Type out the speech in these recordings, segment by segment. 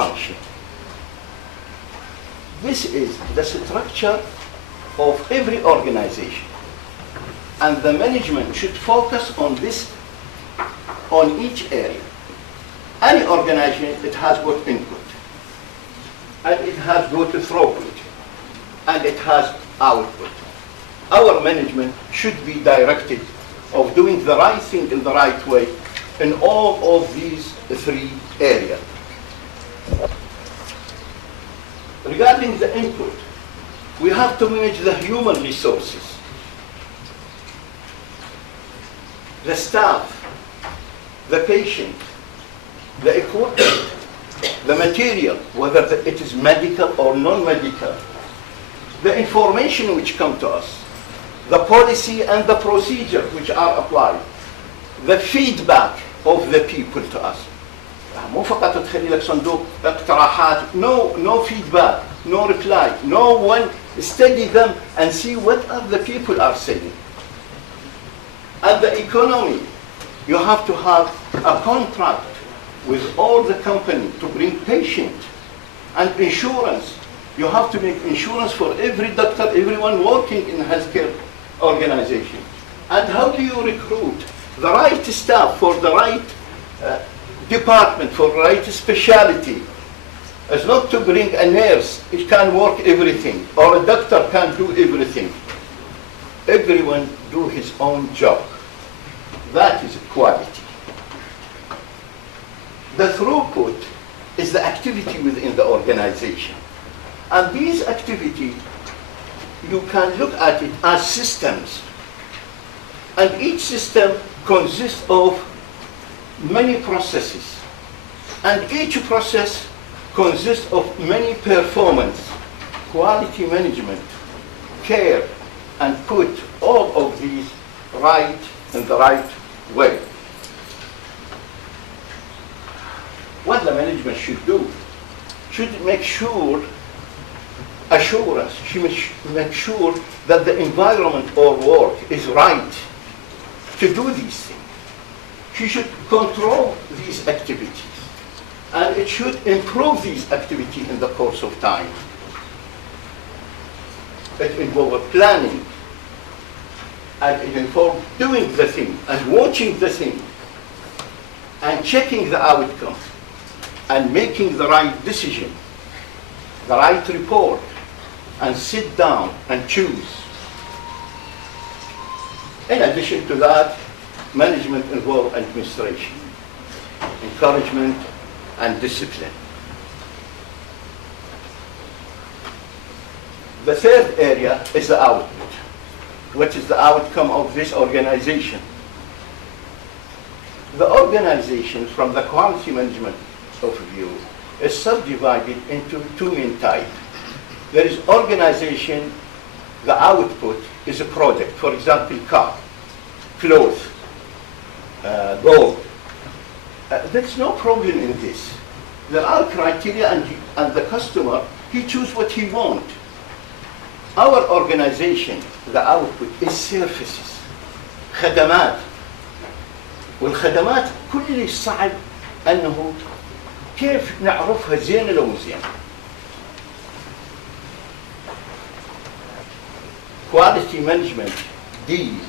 function. This is the structure of every organization. And the management should focus on this, on each area. Any organization, it has got input, and it has got throughput, and it has output. Our management should be directed of doing the right thing in the right way in all of these three areas. Regarding the input, we have to manage the human resources, the staff, the patient, the equipment, the material, whether it is medical or non-medical, the information which come to us, the policy and the procedure which are applied, the feedback of the people to us. مو فقط تخلي لك صندوق اقتراحات, no feedback, no reply, no one study them and see what the people are saying. And the economy, you have to have a contract with all the company to bring patient, and insurance. You have to make insurance for every doctor, everyone working in healthcare organization. And how do you recruit the right staff for the right department, for the right specialty? It's not to bring a nurse, it can work everything, or a doctor can do everything. Everyone do his own job. That is quality. The throughput is the activity within the organization. And these activities, you can look at it as systems. And each system consists of many processes. And each process consists of many performance, quality management, care, and put all of these right in the right way. What the management should do, should make sure, assurance, she must make sure that the environment or work is right to do these things. She should control these activities, and it should improve these activities in the course of time. It involves planning, and it involves doing the thing, and watching the thing, and checking the outcome, and making the right decision, the right report, and sit down and choose. In addition to that, management involves administration, encouragement, and discipline. The third area is the output. What is the outcome of this organization? The organization, from the quality management of view, is subdivided into two main types. There is organization, the output is a product, for example, car, clothes, gold. There's no problem in this. There are criteria, and the customer, he chooses what he wants. Our organization, the output is services, خدمات. والخدمات كل صعب أنه كيف نعرفها زين لو زين. Quality management deals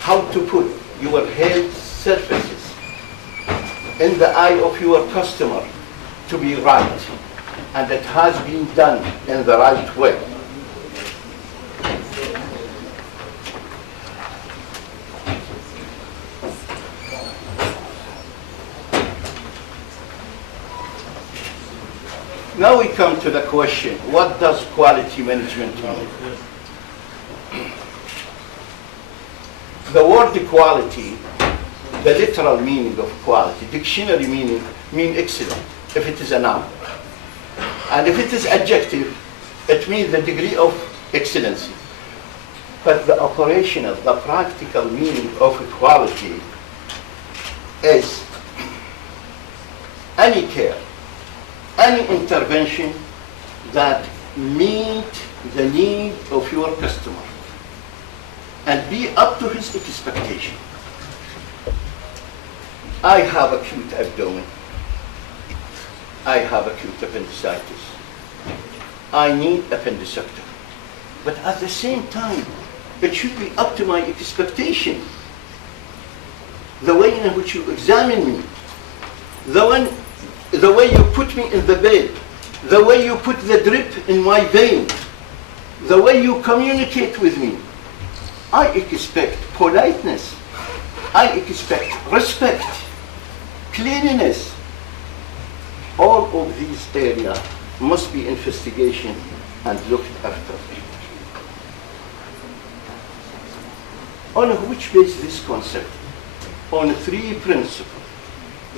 how to put your health services in the eye of your customer to be right, and it has been done in the right way. Now we come to the question, what does quality management mean? The word quality, the literal meaning of quality, dictionary meaning excellent, if it is a noun. And if it is adjective, it means the degree of excellency. But the operational, the practical meaning of quality is any care, any intervention that meet the need of your customer and be up to his expectation. I have acute abdomen. I have acute appendicitis. I need appendectomy. But at the same time, it should be up to my expectation. The way in which you examine me, the way you put me in the bed, the way you put the drip in my vein, the way you communicate with me. I expect politeness. I expect respect, cleanliness. All of these areas must be investigation and looked after. On which base this concept? On 3 principles.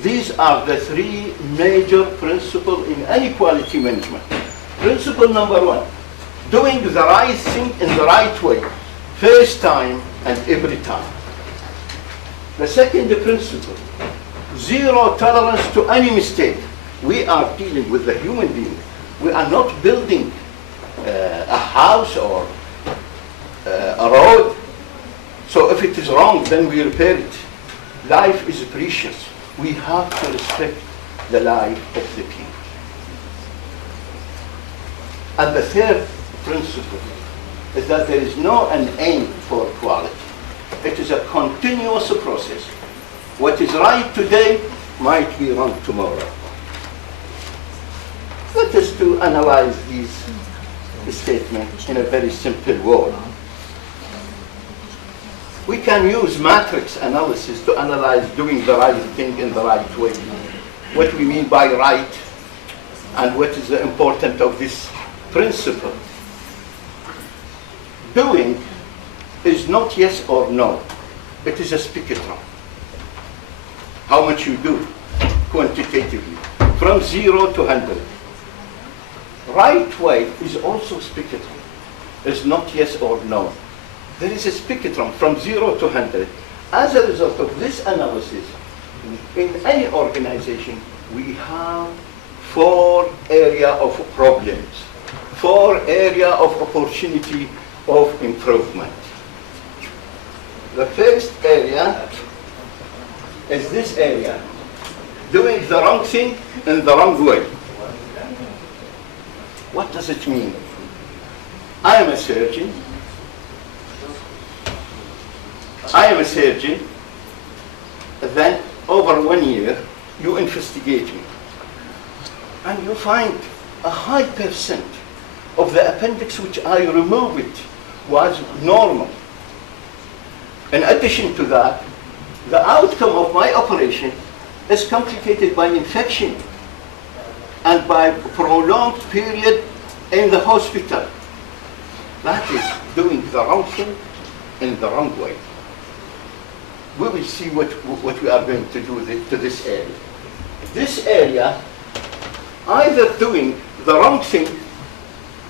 These are the 3 major principles in any quality management. Principle number 1, doing the right thing in the right way, first time and every time. The second principle, zero tolerance to any mistake. We are dealing with the human being. We are not building a house or a road. So if it is wrong, then we repair it. Life is precious. We have to respect the life of the people. And the third principle is that there is no an end for quality. It is a continuous process. What is right today might be wrong tomorrow. Let us to analyze these statements in a very simple word. We can use matrix analysis to analyze doing the right thing in the right way. What we mean by right and what is the importance of this principle. Doing is not yes or no. It is a spectrum. How much you do quantitatively, from 0 to 100. Right way is also spectrum. It's not yes or no. There is a spectrum from 0 to 100. As a result of this analysis, in any organization, we have 4 areas of problems, 4 areas of opportunity of improvement. The first area is this area, doing the wrong thing in the wrong way. What does it mean? I am a surgeon. Then over 1 year, you investigate me. And you find a high percent of the appendix which I removed was normal. In addition to that, the outcome of my operation is complicated by infection and by prolonged period in the hospital. That is doing the wrong thing in the wrong way. We will see what we are going to do to this area. This area, either doing the wrong thing,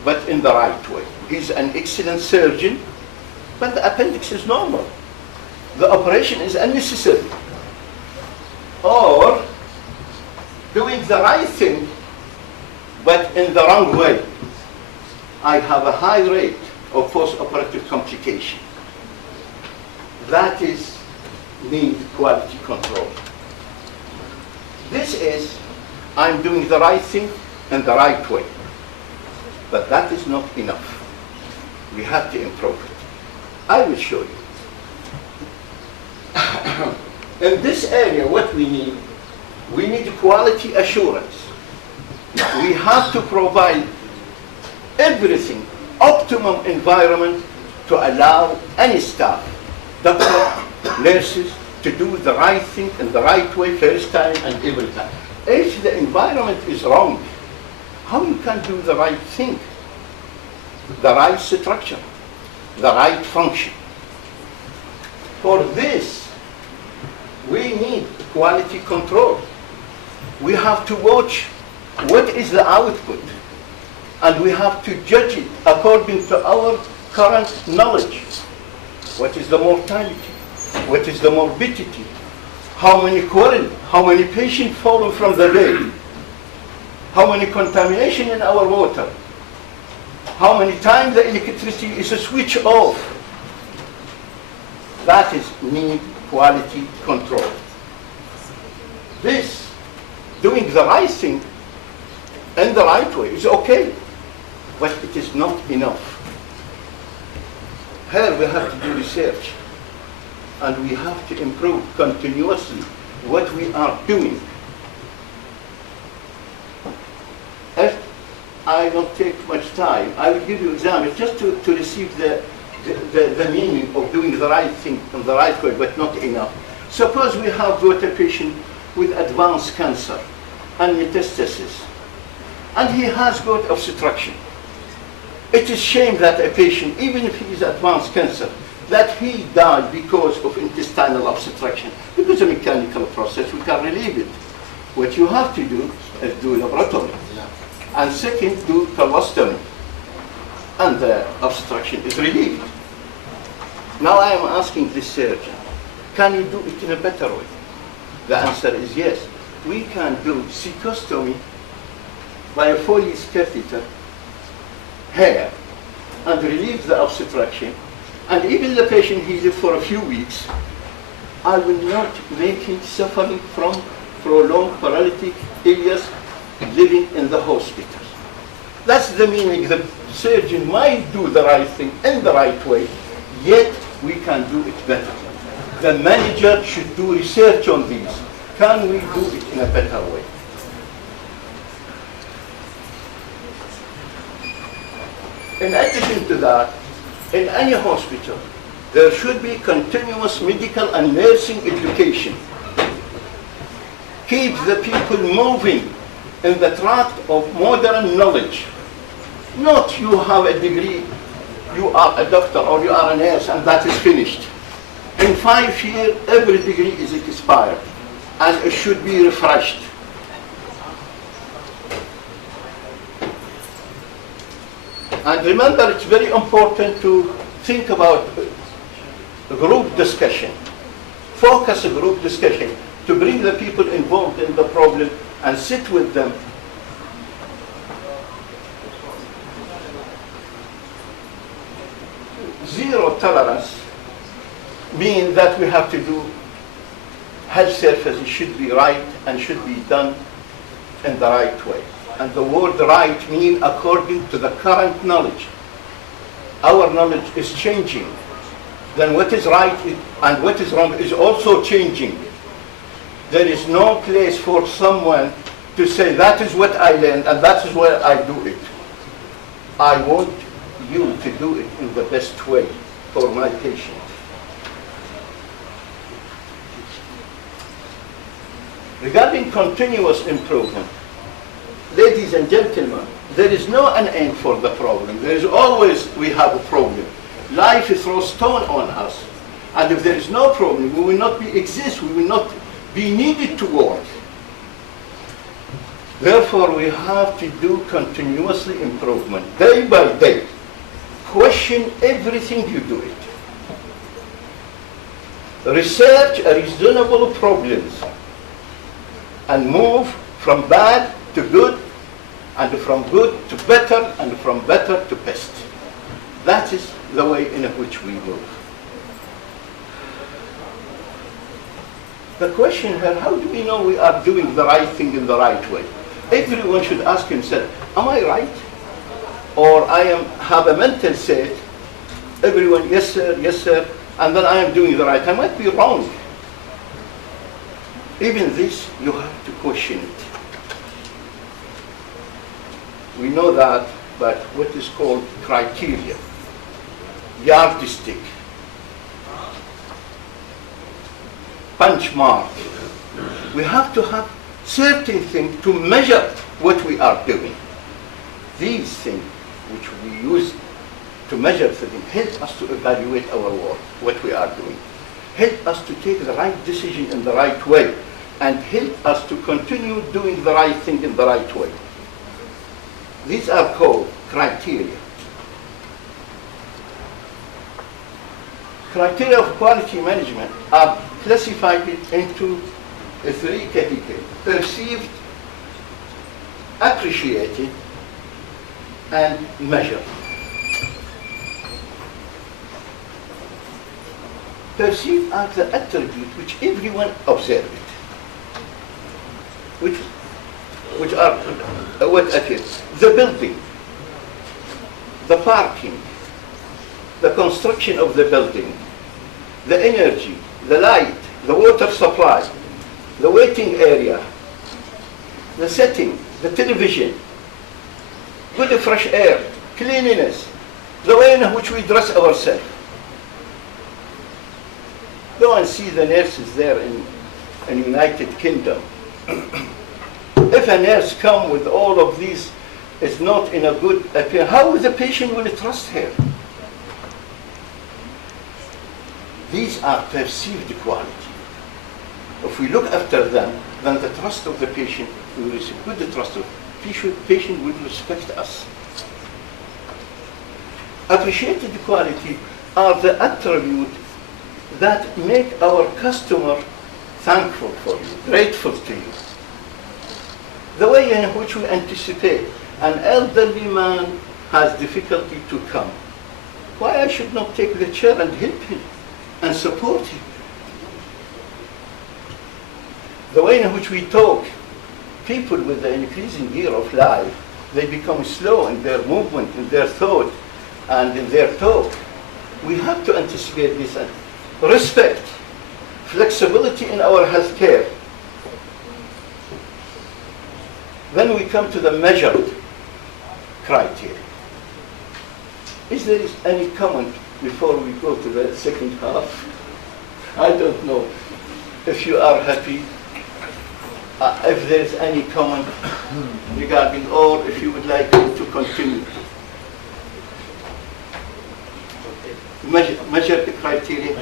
but in the right way. He's an excellent surgeon, but the appendix is normal. The operation is unnecessary. Or doing the right thing, but in the wrong way. I have a high rate of post-operative complication. That is need quality control. This is, I'm doing the right thing in the right way. But that is not enough. We have to improve it. I will show you. In this area, what we need quality assurance. We have to provide everything, optimum environment to allow any staff, doctor, nurses, to do the right thing in the right way first time and every time. If the environment is wrong, how you can do the right thing, the right structure, the right function? For this, we need quality control. We have to watch what is the output, and we have to judge it according to our current knowledge. What is the mortality? What is the morbidity? How many quarrel? How many patients fallen from the bed? How many contamination in our water? How many times the electricity is switched off? That is need quality control. This, doing the right thing, in the right way is okay, but it is not enough. Here we have to do research, and we have to improve continuously what we are doing. If I don't take much time, I will give you examples just to receive the meaning of doing the right thing in the right way, but not enough. Suppose we have got a patient with advanced cancer and metastasis, and he has got obstruction. It is shame that a patient, even if he is advanced cancer, that he died because of intestinal obstruction. Because of a mechanical process, we can relieve it. What you have to do is do laboratory. And second, do colostomy. And the obstruction is relieved. Now I am asking this surgeon, can you do it in a better way? The answer is yes. We can do cecostomy by a Foley's catheter here and relieve the obstruction. And even the patient heals for a few weeks, I will not make him suffering from prolonged paralytic illness living in the hospital. That's the meaning. The surgeon might do the right thing in the right way, yet we can do it better. The manager should do research on these. Can we do it in a better way? In addition to that, in any hospital, there should be continuous medical and nursing education. Keep the people moving in the track of modern knowledge. Not you have a degree, you are a doctor or you are a nurse and that is finished. In 5 years, every degree is expired and it should be refreshed. And remember, it's very important to think about group discussion. Focus a group discussion to bring the people involved in the problem and sit with them. Zero tolerance means that we have to do health services should be right and should be done in the right way. And the word right means according to the current knowledge. Our knowledge is changing. Then what is right and what is wrong is also changing. There is no place for someone to say that is what I learned and that is where I do it. I want you to do it in the best way for my patient. Regarding continuous improvement, ladies and gentlemen, there is no an end for the problem. There is always, we have a problem. Life throws stone on us. And if there is no problem, we will not exist, we will not be needed to work. Therefore, we have to do continuously improvement, day by day. Question everything you do it. Research reasonable problems and move from bad to good, and from good to better, and from better to best. That is the way in which we move. The question here, how do we know we are doing the right thing in the right way? Everyone should ask himself, am I right? Or I have a mental state, everyone, yes sir, and then I am doing the right. I might be wrong. Even this, you have to question it. We know that, but what is called criteria, yardstick, benchmark. We have to have certain things to measure what we are doing. These things which we use to measure things help us to evaluate our work, what we are doing, help us to take the right decision in the right way, and help us to continue doing the right thing in the right way. These are called criteria. Criteria of quality management are classified into 3 categories: perceived, appreciated, and measured. Perceived are the attributes which everyone observed, which are what occurs? The building, the parking, the construction of the building, the energy, the light, the water supply, the waiting area, the setting, the television, good fresh air, cleanliness, the way in which we dress ourselves. Go and see the nurses there in United Kingdom. If a nurse come with all of these, is not in a good appearance, how the patient will trust her? These are perceived quality. If we look after them, then the trust of the patient, we will receive good trust of the patient will respect us. Appreciated quality are the attributes that make our customer thankful for you, grateful to you. The way in which we anticipate an elderly man has difficulty to come. Why I should not take the chair and help him and support him? The way in which we talk, people with the increasing year of life, they become slow in their movement, in their thought, and in their talk. We have to anticipate this. And respect, flexibility in our health care. Then we come to the measured criteria. Is there any comment before we go to the second half? I don't know if you are happy. If there is any comment regarding, or if you would like to continue. Measure the criteria.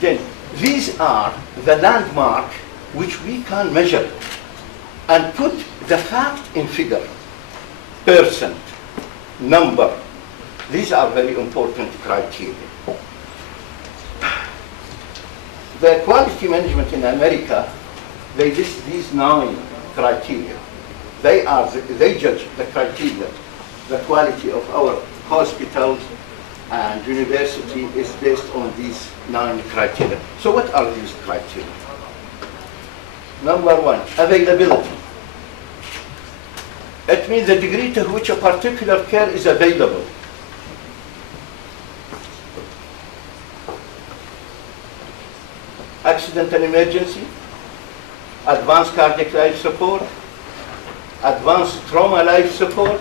Then these are the landmark which we can measure and put the fact in figure, percent, number. These are very important criteria. The quality management in America, they list these 9 criteria. They judge the criteria. The quality of our hospitals and university is based on these 9 criteria. So what are these criteria? Number 1, availability. It means the degree to which a particular care is available. Accident and emergency, advanced cardiac life support, advanced trauma life support,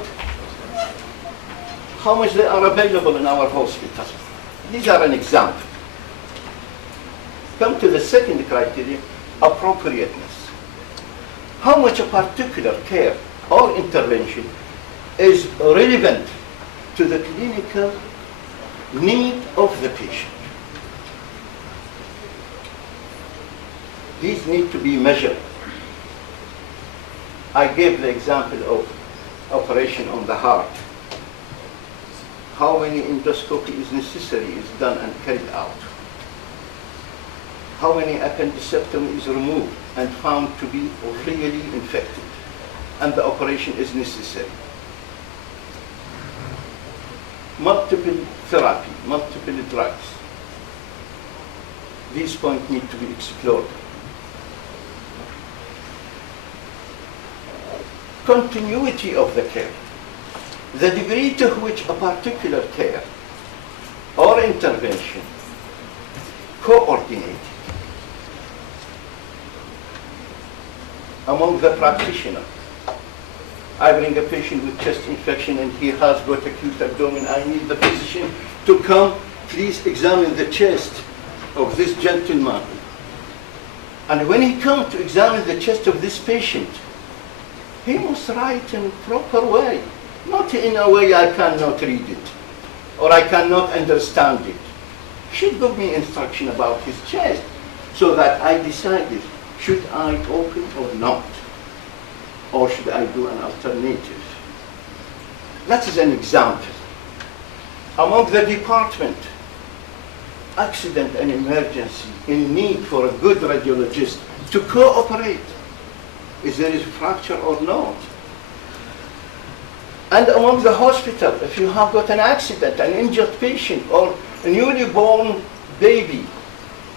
how much they are available in our hospitals. These are an example. Come to the second criteria, appropriateness. How much a particular care or intervention is relevant to the clinical need of the patient. These need to be measured. I gave the example of operation on the heart. How many endoscopy is necessary is done and carried out? How many appendicectomy is removed and found to be really infected and the operation is necessary? Multiple therapy, multiple drugs. These points need to be explored. Continuity of the care. The degree to which a particular care or intervention coordinated among the practitioners. I bring a patient with chest infection and he has got acute abdomen. I need the physician to come, please examine the chest of this gentleman. And when he comes to examine the chest of this patient, he must write in a proper way, not in a way I cannot read it or I cannot understand it. He should give me instruction about his chest so that I decided, should I open or not? Or should I do an alternative? That is an example. Among the department, accident and emergency, in need for a good radiologist to cooperate. Is there a fracture or not? And among the hospital, if you have got an accident, an injured patient, or a newly born baby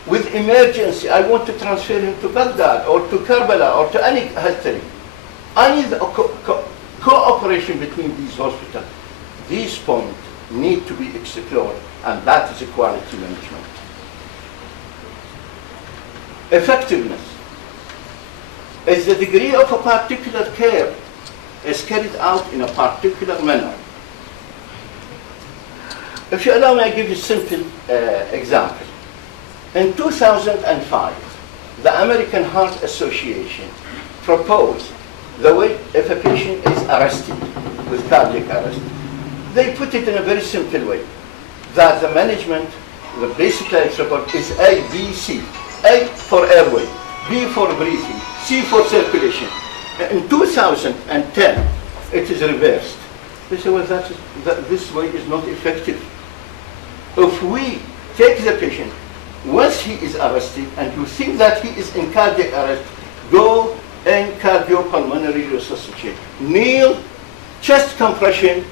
with emergency, I want to transfer him to Baghdad or to Karbala or to any hospital. Only the cooperation between these hospitals, these points need to be explored, and that is a quality management. Effectiveness is the degree of a particular care is carried out in a particular manner. If you allow me, I give you a simple example. In 2005, the American Heart Association proposed the way if a patient is arrested with cardiac arrest, they put it in a very simple way, that the management, the basic life support is A, B, C. A for airway, B for breathing, C for circulation. In 2010, it is reversed. They say, well, this way is not effective. If we take the patient, once he is arrested and you think that he is in cardiac arrest, go in cardiopulmonary resuscitation. Kneel, chest compression,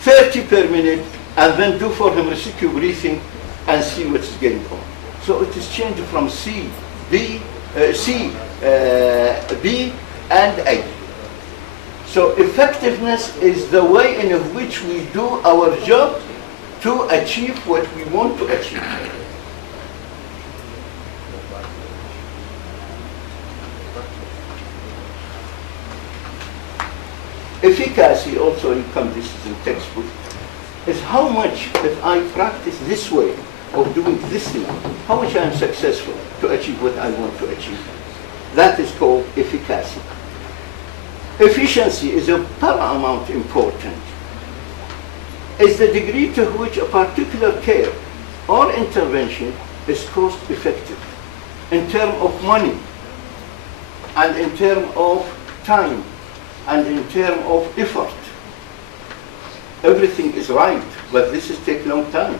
30 per minute, and then do for him rescue breathing and see what is going on. So it is changed from C, B, and A. So effectiveness is the way in which we do our job to achieve what we want to achieve. Efficacy, also you come, this is in textbook, is how much if I practice this way of doing this thing, how much I am successful to achieve what I want to achieve. That is called efficacy. Efficiency is of paramount important. Is the degree to which a particular care or intervention is cost effective in terms of money and in terms of time and in terms of effort. Everything is right, but this is take long time.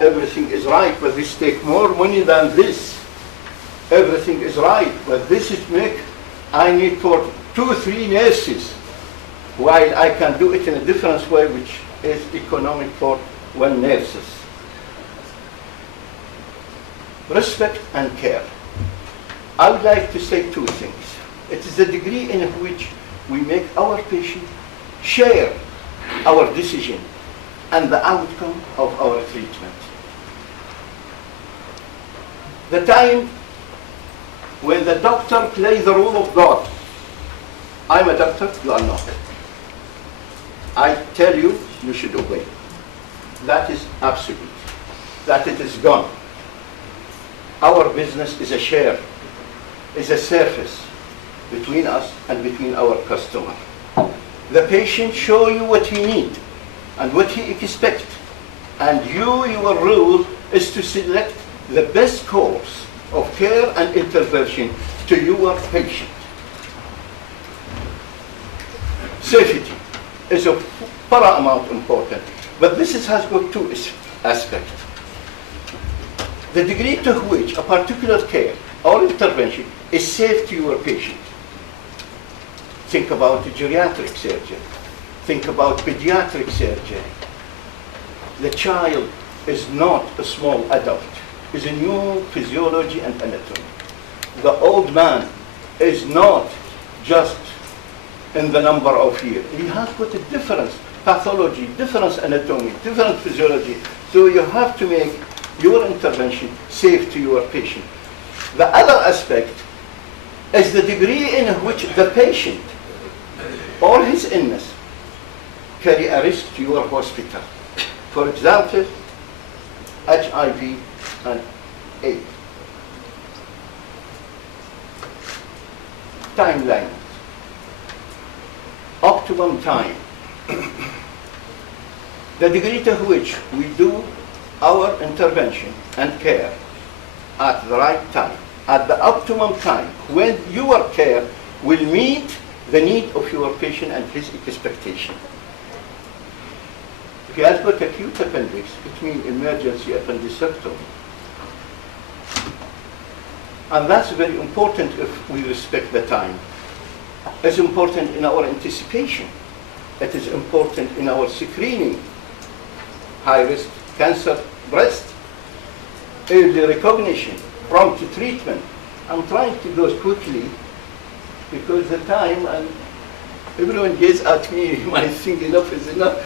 Everything is right, but this take more money than this. Everything is right, but this is make, I need for 2-3 nurses, while I can do it in a different way, which is economic for 1 nurses. Respect and care. I would like to say 2 things. It is the degree in which we make our patient share our decision and the outcome of our treatment. The time when the doctor plays the role of God. I'm a doctor, you are not. I tell you, you should obey. That is absolute. That it is gone. Our business is a share, is a service between us and between our customer. The patient show you what he needs and what he expects, and your role is to select the best course of care and intervention to your patient. Safety is of paramount importance, but this has got 2 aspects. The degree to which a particular care or intervention is safe to your patient. Think about the geriatric surgery. Think about pediatric surgery. The child is not a small adult. Is a new physiology and anatomy. The old man is not just in the number of years. He has got a different pathology, different anatomy, different physiology. So you have to make your intervention safe to your patient. The other aspect is the degree in which the patient or his illness carry a risk to your hospital. For example, HIV and AIDS. Timeline. Optimum time. The degree to which we do our intervention and care at the right time, at the optimum time, when your care will meet the need of your patient and his expectation. If he has got acute appendix, it means emergency appendicectomy. And that's very important if we respect the time. It's important in our anticipation. It is important in our screening. High-risk cancer, breast, early recognition, prompt treatment. I'm trying to go quickly because the time, and everyone gazes at me, might think enough is enough.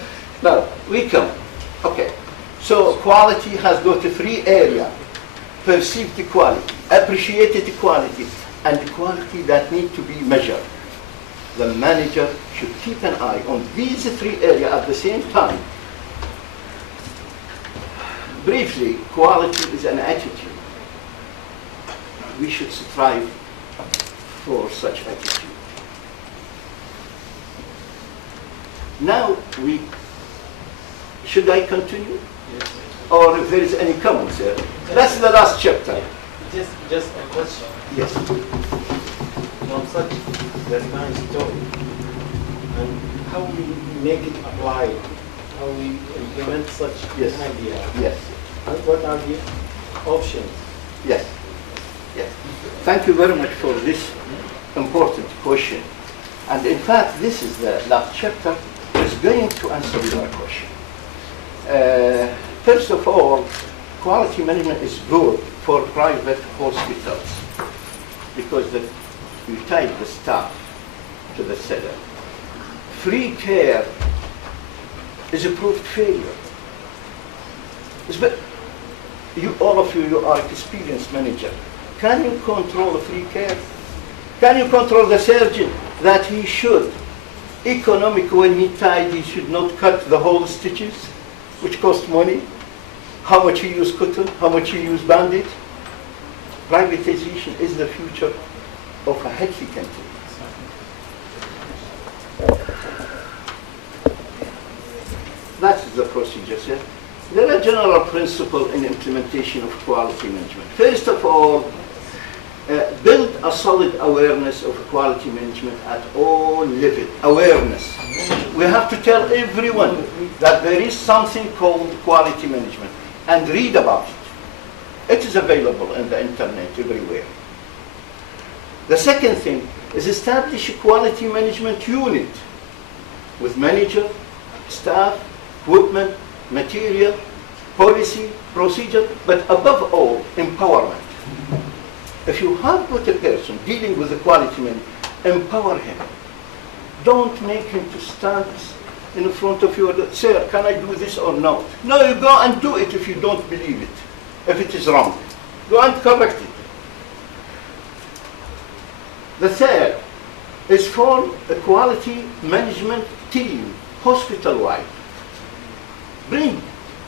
Now, we come. Okay. So quality has got three areas: perceived quality, appreciated quality, and quality that need to be measured. The manager should keep an eye on these three areas at the same time. Briefly, quality is an attitude. We should strive for such attitude. Now should I continue? Yes. Or if there is any comments here? That's the last chapter. Just a question. Yes. From such very nice story, and how we make it apply, how we implement such Yes. an idea. Yes. And what are the options? Yes. Yes. Thank you very much for this important question. And in fact, this is the last chapter is going to answer your question. First of all, quality management is good for private hospitals because you tie the staff to the seller. Free care is a proved failure. All of you are experienced manager. Can you control free care? Can you control the surgeon that he should, economic when he tied, he should not cut the whole stitches, which cost money? How much he use cotton? How much he use bandage? Privatization is the future of a healthy country. That's the procedure, sir. There are general principles in implementation of quality management. First of all, build a solid awareness of quality management at all levels. Awareness. We have to tell everyone that there is something called quality management and read about it. It is available on the internet everywhere. The second thing is establish a quality management unit with manager, staff, equipment, material, policy, procedure, but above all, empowerment. If you have got a person dealing with the quality management, empower him. Don't make him to stand in front of you, sir, can I do this or not? No, you go and do it if you don't believe it, if it is wrong. Go and correct it. The third is form a quality management team, hospital-wide. Bring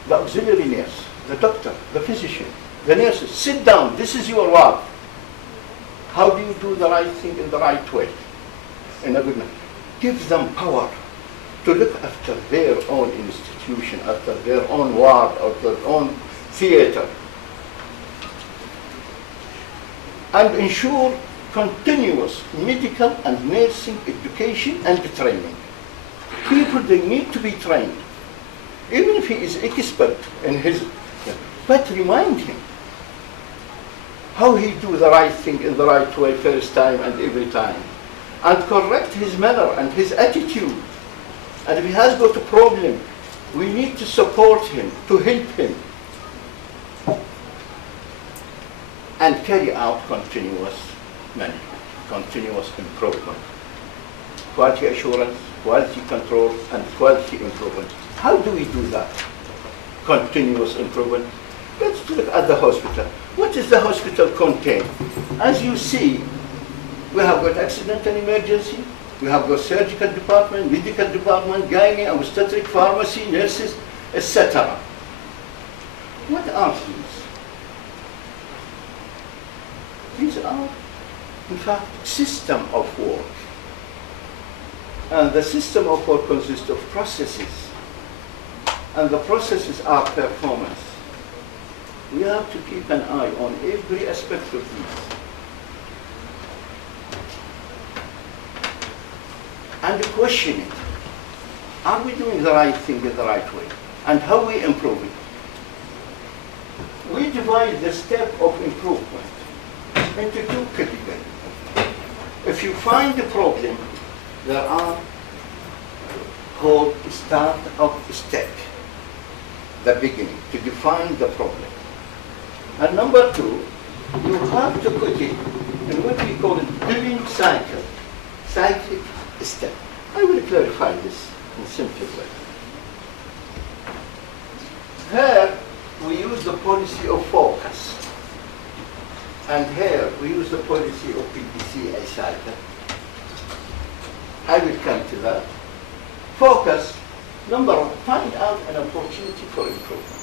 the auxiliary nurse, the doctor, the physician, the nurses. Sit down. This is your work. How do you do the right thing in the right way? In a good manner. Give them power to look after their own institution, after their own ward, or their own theater. And ensure continuous medical and nursing education and training. People, they need to be trained. Even if he is expert in his, but remind him how he do the right thing in the right way first time and every time. And correct his manner and his attitude. And if he has got a problem, we need to support him, to help him. And carry out continuous management, continuous improvement. Quality assurance, quality control, and quality improvement. How do we do that? Continuous improvement. Let's look at the hospital. What does the hospital contain? As you see, we have got accident and emergency, we have got surgical department, medical department, gynae, obstetric, pharmacy, nurses, etc. What are these? These are, in fact, system of work. And the system of work consists of processes. And the processes are performance. We have to keep an eye on every aspect of these. And question it. Are we doing the right thing in the right way? And how we improve it? We divide the step of improvement into two categories. If you find a problem, there are called start-up step, the beginning, to define the problem. And number two, you have to put it in what we call a billing cycle. cyclic step. I will clarify this in simple way. Here we use the policy of focus, and here we use the policy of PDCA cycle. I will come to that. Focus, number one, find out an opportunity for improvement.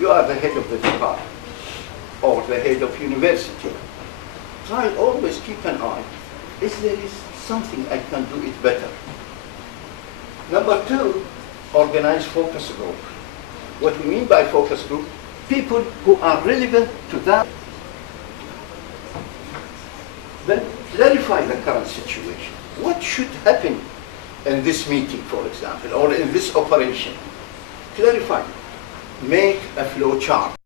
You are the head of the department or the head of university. Try always keep an eye. If there is something I can do it better. Number two, organize focus group. What we mean by focus group, people who are relevant to that. Then clarify the current situation. What should happen in this meeting, for example, or in this operation? Clarify. Make a flow chart.